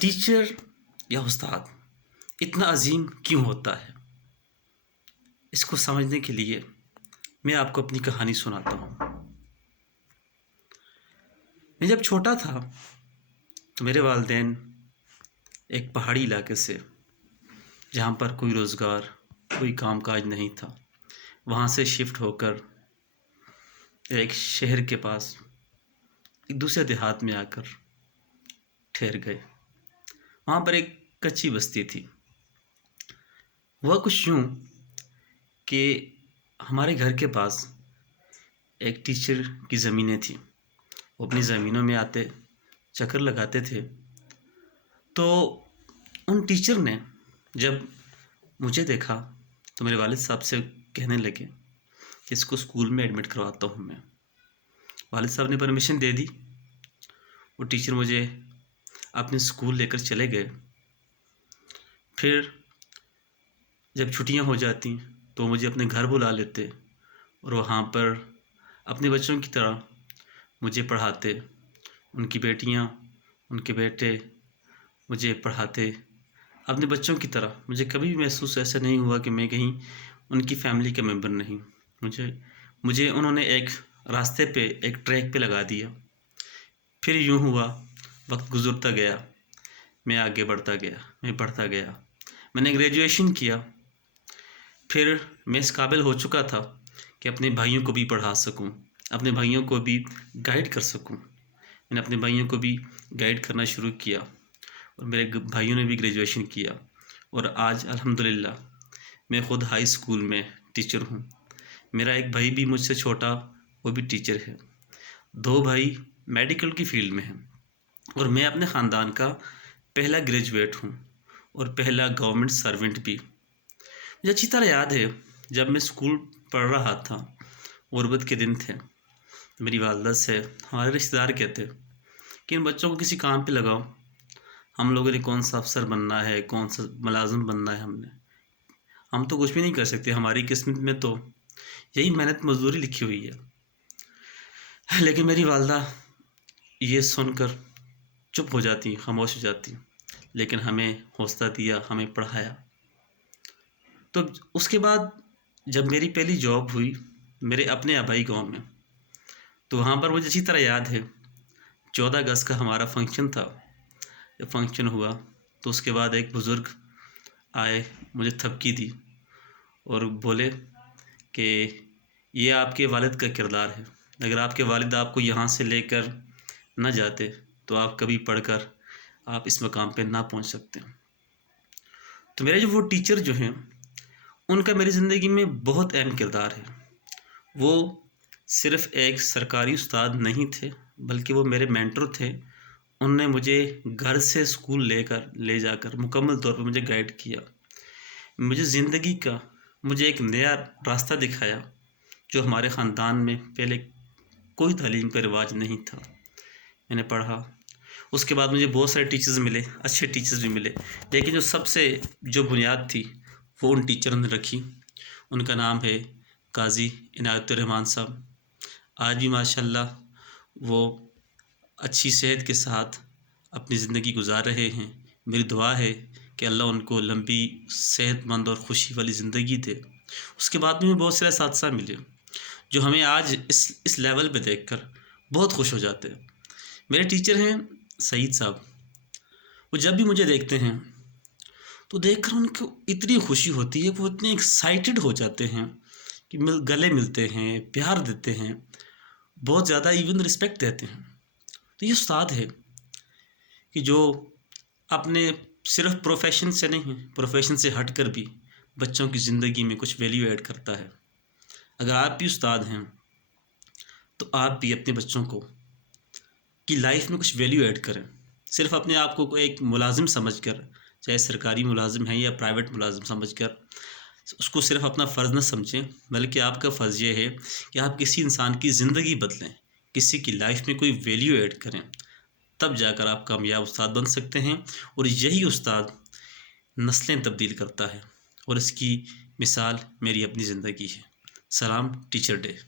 Teacher या उस्ताद इतना अजीम क्यों होता है? इसको समझने के लिए मैं आपको अपनी कहानी सुनाता हूँ। मैं जब छोटा था तो मेरे वालिदैन एक पहाड़ी इलाके से, जहाँ पर कोई रोज़गार, कोई कामकाज नहीं था, वहाँ से शिफ्ट होकर एक शहर के पास एक दूसरे देहात में आकर ठहर गए। वहाँ पर एक कच्ची बस्ती थी। वह कुछ यूँ कि हमारे घर के पास एक टीचर की ज़मीनें थीं। वो अपनी ज़मीनों में आते, चक्कर लगाते थे। तो उन टीचर ने जब मुझे देखा तो मेरे वालिद साहब से कहने लगे कि इसको स्कूल में एडमिट करवाता हूँ मैं। वालिद साहब ने परमिशन दे दी। वो टीचर मुझे अपने स्कूल लेकर चले गए। फिर जब छुट्टियां हो जाती तो मुझे अपने घर बुला लेते और वहाँ पर अपने बच्चों की तरह मुझे पढ़ाते। उनकी बेटियाँ, उनके बेटे मुझे पढ़ाते अपने बच्चों की तरह। मुझे कभी भी महसूस ऐसा नहीं हुआ कि मैं कहीं उनकी फैमिली का मेंबर नहीं। मुझे उन्होंने एक रास्ते पे, एक ट्रैक पे लगा दिया। फिर यूँ हुआ, वक्त गुजरता गया, मैं आगे बढ़ता गया, मैं पढ़ता गया। मैंने ग्रेजुएशन किया। फिर मैं इस काबिल हो चुका था कि अपने भाइयों को भी पढ़ा सकूं, अपने भाइयों को भी गाइड कर सकूं। मैंने अपने भाइयों को भी गाइड करना शुरू किया और मेरे भाइयों ने भी ग्रेजुएशन किया। और आज अल्हम्दुलिल्लाह मैं ख़ुद हाई स्कूल में टीचर हूं। मेरा एक भाई भी मुझसे छोटा, वो भी टीचर है। 2 भाई मेडिकल की फील्ड में हैं और मैं अपने ख़ानदान का पहला ग्रेजुएट हूँ और पहला गवर्नमेंट सर्वेंट भी। मुझे अच्छी तरह याद है, जब मैं स्कूल पढ़ रहा था, गुरबत के दिन थे, तो मेरी वालदा से हमारे रिश्तेदार कहते कि इन बच्चों को किसी काम पे लगाओ। हम लोगों ने कौन सा अफसर बनना है, कौन सा मुलाजिम बनना है, हम तो कुछ भी नहीं कर सकते। हमारी किस्मत में तो यही मेहनत मजदूरी लिखी हुई है। लेकिन मेरी वालदा ये सुनकर चुप हो जाती, खामोश हो जाती। लेकिन हमें हौसला दिया, हमें पढ़ाया। तो उसके बाद जब मेरी पहली जॉब हुई मेरे अपने आबाई गांव में, तो वहाँ पर मुझे अच्छी तरह याद है, 14 अगस्त का हमारा फंक्शन था। जब फंक्शन हुआ तो उसके बाद एक बुज़ुर्ग आए, मुझे थपकी दी और बोले कि ये आपके वालिद का किरदार है। अगर आपके वालिद आपको यहाँ से लेकर न जाते तो आप कभी पढ़कर आप इस मकाम पे ना पहुँच सकते। तो मेरे जो वो टीचर जो हैं, उनका मेरी ज़िंदगी में बहुत अहम किरदार है। वो सिर्फ़ एक सरकारी उस्ताद नहीं थे, बल्कि वो मेरे मेंटर थे। उन्होंने मुझे घर से स्कूल ले जाकर मुकम्मल तौर पे मुझे गाइड किया। मुझे ज़िंदगी का एक नया रास्ता दिखाया, जो हमारे ख़ानदान में पहले कोई तालीम का रिवाज नहीं था। मैंने पढ़ा, उसके बाद मुझे बहुत सारे टीचर्स मिले, अच्छे टीचर्स भी मिले। लेकिन जो बुनियाद थी वो उन टीचरों ने रखी। उनका नाम है काज़ी इनायतुर रहमान साहब। आज भी माशाल्लाह वो अच्छी सेहत के साथ अपनी ज़िंदगी गुजार रहे हैं। मेरी दुआ है कि अल्लाह उनको लंबी सेहतमंद और ख़ुशी वाली ज़िंदगी दे। उसके बाद भी बहुत सारे साथी मिले जो हमें आज इस लेवल पे देखकर बहुत खुश हो जाते हैं। मेरे टीचर हैं सईद साहब। वो जब भी मुझे देखते हैं तो देखकर उनको इतनी खुशी होती है, वो इतने एक्साइटेड हो जाते हैं कि गले मिलते हैं, प्यार देते हैं, बहुत ज़्यादा इवन रिस्पेक्ट देते हैं। तो ये उस्ताद है कि जो अपने सिर्फ प्रोफेशन से नहीं, प्रोफेशन से हटकर भी बच्चों की ज़िंदगी में कुछ वैल्यू ऐड करता है। अगर आप भी उस्ताद हैं तो आप भी अपने बच्चों को की लाइफ में कुछ वैल्यू ऐड करें। सिर्फ अपने आप को एक मुलाजिम समझकर, चाहे सरकारी मुलाजिम है या प्राइवेट मुलाजिम समझकर, उसको सिर्फ अपना फ़र्ज़ न समझें, बल्कि आपका फ़र्ज़ ये है कि आप किसी इंसान की ज़िंदगी बदलें, किसी की लाइफ में कोई वैल्यू ऐड करें। तब जाकर आप कामयाब उस्ताद बन सकते हैं। और यही उस्ताद नस्लें तब्दील करता है और इसकी मिसाल मेरी अपनी ज़िंदगी है। सलाम, टीचर डे।